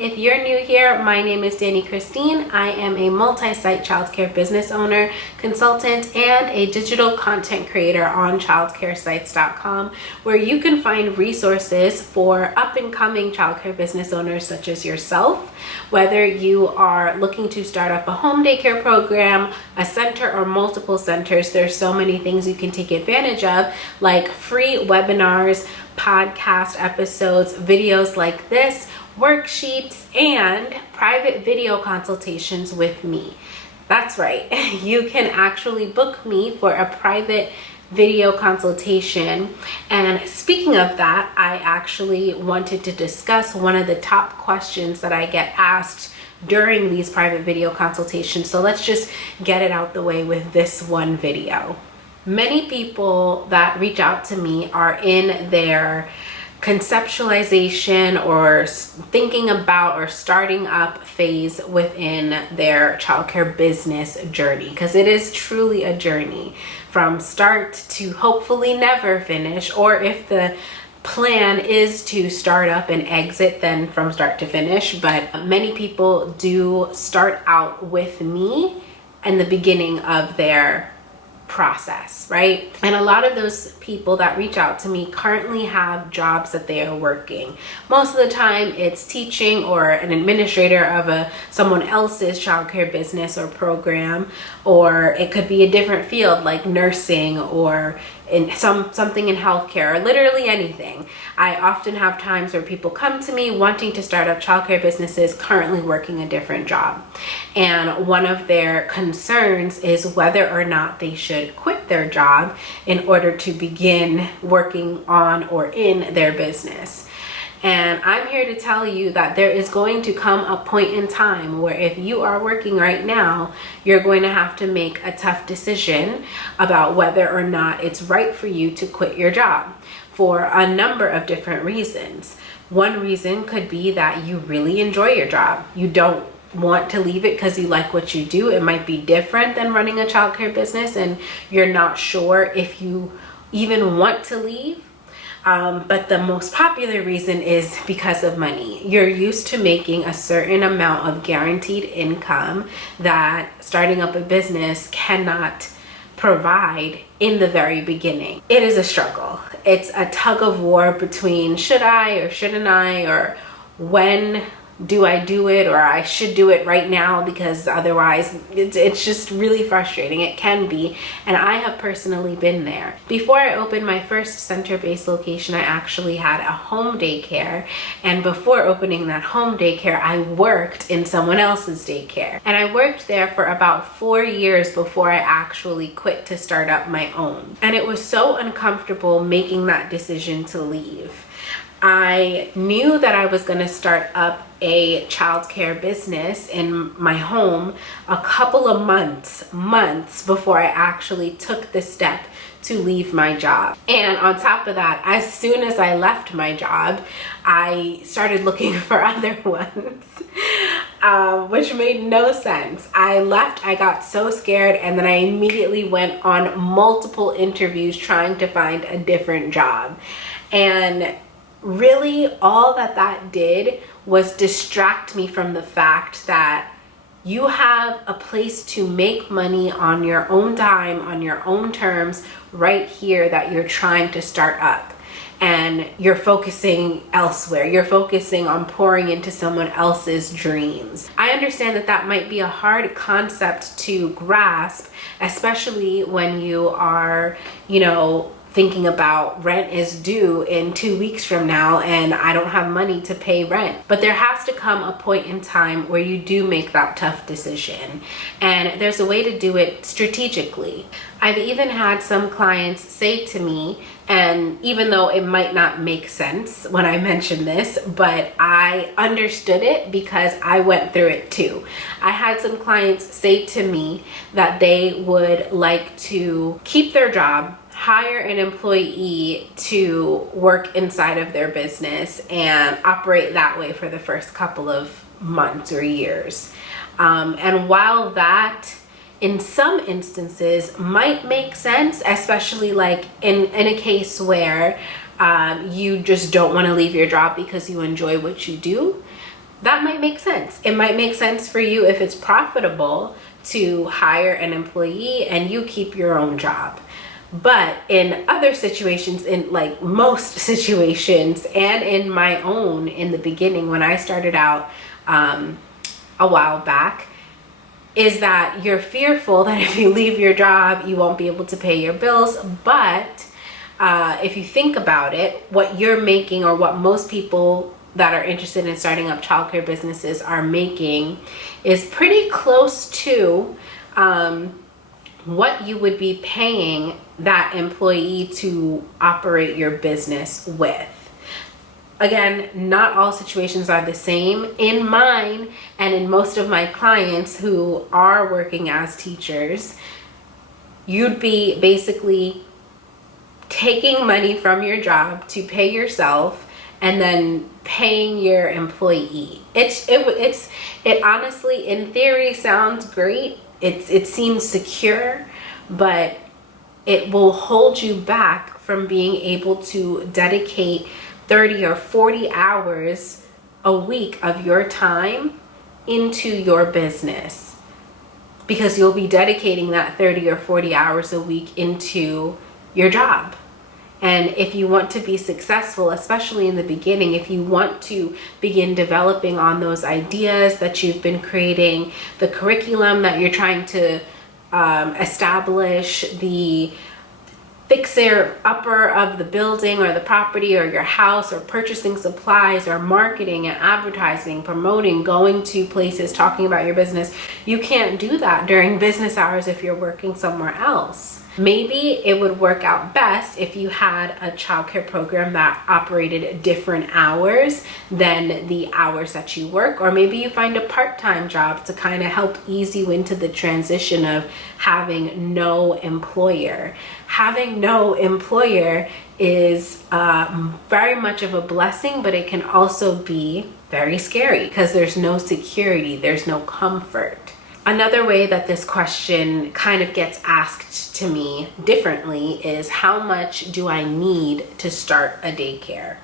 if you're new here, my name is Dani Christine. I am a multi-site childcare business owner, consultant, and a digital content creator on childcaresites.com, where you can find resources for up-and-coming childcare business owners such as yourself, whether you are looking to start up a home daycare program, a center, or multiple centers. There's so many things you can take advantage of, like free webinars, podcast episodes, videos like this, worksheets, and private video consultations with me. That's right, you can actually book me for a private video consultation. And speaking of that, I actually wanted to discuss one of the top questions that I get asked during these private video consultations. So let's just get it out the way with this one video. Many people that reach out to me are in their conceptualization or thinking about or starting up phase within their childcare business journey, because it is truly a journey from start to hopefully never finish, or if the plan is to start up and exit, then from start to finish. But many people do start out with me in the beginning of their process, right? And a lot of those people that reach out to me currently have jobs that they are working. Most of the time it's teaching or an administrator of someone else's childcare business or program, or it could be a different field like nursing or in something in healthcare, or literally anything. I often have times where people come to me wanting to start up childcare businesses, currently working a different job. And one of their concerns is whether or not they should quit their job in order to begin working on or in their business. And I'm here to tell you that there is going to come a point in time where if you are working right now, you're going to have to make a tough decision about whether or not it's right for you to quit your job for a number of different reasons. One reason could be that you really enjoy your job. You don't want to leave it because you like what you do. It might be different than running a childcare business and you're not sure if you even want to leave. But the most popular reason is because of money. You're used to making a certain amount of guaranteed income that starting up a business cannot provide in the very beginning. It is a struggle. It's a tug of war between should I or shouldn't I, or when do I do it, or I should do it right now because otherwise it's just really frustrating. It can be, and I have personally been there. Before I opened my first center-based location, I actually had a home daycare, and before opening that home daycare, I worked in someone else's daycare, and I worked there for about 4 years before I actually quit to start up my own. And it was so uncomfortable making that decision to leave. I knew that I was going to start up a childcare business in my home a couple of months before I actually took the step to leave my job. And on top of that, as soon as I left my job, I started looking for other ones, which made no sense. I left, I got so scared, and then I immediately went on multiple interviews trying to find a different job. And really, all that did was distract me from the fact that you have a place to make money on your own dime, on your own terms, right here that you're trying to start up. And you're focusing elsewhere. You're focusing on pouring into someone else's dreams. I understand that might be a hard concept to grasp, especially when you are, thinking about rent is due in 2 weeks from now and I don't have money to pay rent. But there has to come a point in time where you do make that tough decision. And there's a way to do it strategically. I've even had some clients say to me, and even though it might not make sense when I mention this, but I understood it because I went through it too. I had some clients say to me that they would like to keep their job, hire an employee to work inside of their business and operate that way for the first couple of months or years. And while that in some instances might make sense, especially like in a case where you just don't want to leave your job because you enjoy what you do, that might make sense. It might make sense for you if it's profitable to hire an employee and you keep your own job. But in other situations, in like most situations, and in my own in the beginning when I started out a while back, is that you're fearful that if you leave your job, you won't be able to pay your bills. But if you think about it, what you're making, or what most people that are interested in starting up childcare businesses are making, is pretty close to what you would be paying that employee to operate your business with. Again, not all situations are the same. In mine and in most of my clients who are working as teachers, you'd be basically taking money from your job to pay yourself and then paying your employee. It honestly, in theory, sounds great. It seems secure, but it will hold you back from being able to dedicate 30 or 40 hours a week of your time into your business, because you'll be dedicating that 30 or 40 hours a week into your job. And if you want to be successful, especially in the beginning, if you want to begin developing on those ideas that you've been creating, the curriculum that you're trying to establish, the fixer upper of the building or the property or your house, or purchasing supplies, or marketing and advertising, promoting, going to places, talking about your business, you can't do that during business hours if you're working somewhere else. Maybe it would work out best if you had a childcare program that operated different hours than the hours that you work, or maybe you find a part-time job to kind of help ease you into the transition of having no employer. Having no employer is very much of a blessing, but it can also be very scary because there's no security, there's no comfort. Another way that this question kind of gets asked to me differently is, how much do I need to start a daycare?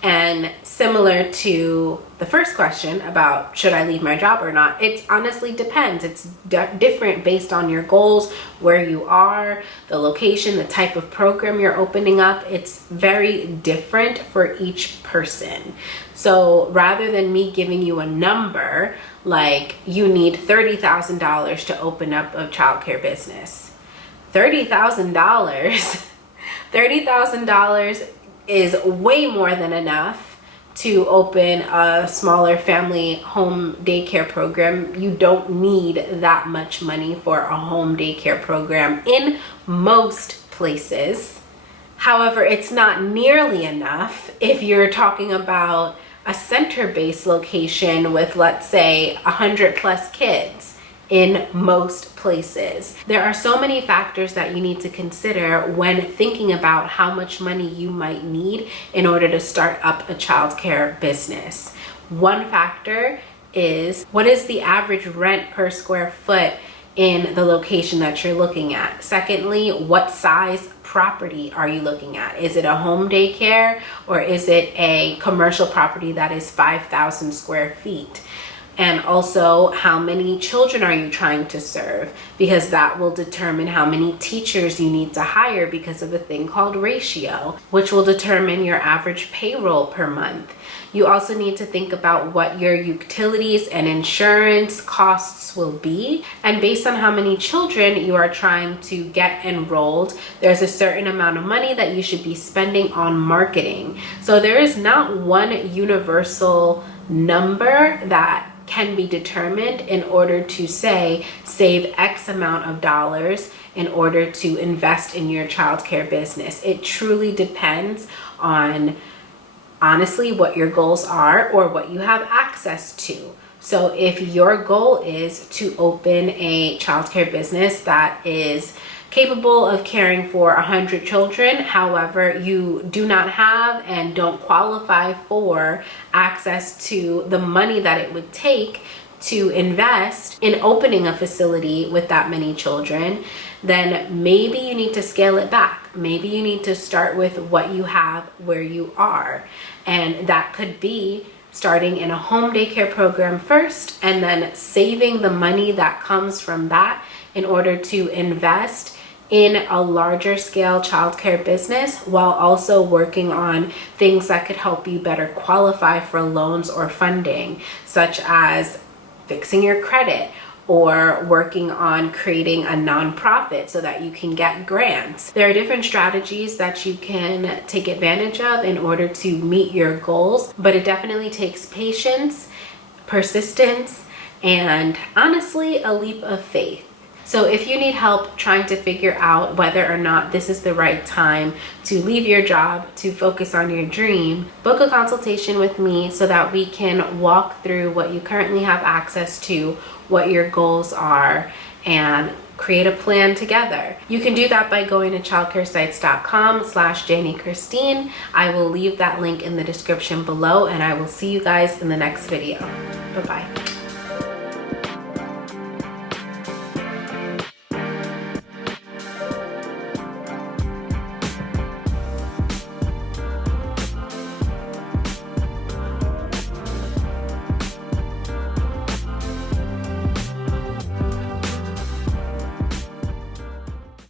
And similar to the first question about should I leave my job or not, it honestly depends. It's different based on your goals, where you are, the location, the type of program you're opening up. It's very different for each person. So rather than me giving you a number, like you need $30,000 to open up a childcare business, $30,000 is way more than enough to open a smaller family home daycare program. You don't need that much money for a home daycare program in most places. However, it's not nearly enough if you're talking about a center-based location with, let's say, 100 plus kids. In most places, there are so many factors that you need to consider when thinking about how much money you might need in order to start up a childcare business. One factor is, what is the average rent per square foot in the location that you're looking at? Secondly, what size property are you looking at? Is it a home daycare, or is it a commercial property that is 5,000 square feet? And also, how many children are you trying to serve? Because that will determine how many teachers you need to hire, because of a thing called ratio, which will determine your average payroll per month. You also need to think about what your utilities and insurance costs will be. And based on how many children you are trying to get enrolled, there's a certain amount of money that you should be spending on marketing. So there is not one universal number that can be determined in order to say save X amount of dollars in order to invest in your childcare business. It truly depends on, honestly, what your goals are or what you have access to. So if your goal is to open a childcare business that is capable of caring for 100 children, however, you do not have and don't qualify for access to the money that it would take to invest in opening a facility with that many children, then maybe you need to scale it back. Maybe you need to start with what you have where you are. And that could be starting in a home daycare program first and then saving the money that comes from that in order to invest in a larger scale childcare business, while also working on things that could help you better qualify for loans or funding, such as fixing your credit or working on creating a nonprofit so that you can get grants. There are different strategies that you can take advantage of in order to meet your goals, but it definitely takes patience, persistence, and honestly, a leap of faith. So if you need help trying to figure out whether or not this is the right time to leave your job to focus on your dream, book a consultation with me so that we can walk through what you currently have access to, what your goals are, and create a plan together. You can do that by going to childcaresites.com/JaniChristine. I will leave that link in the description below, and I will see you guys in the next video. Bye-bye.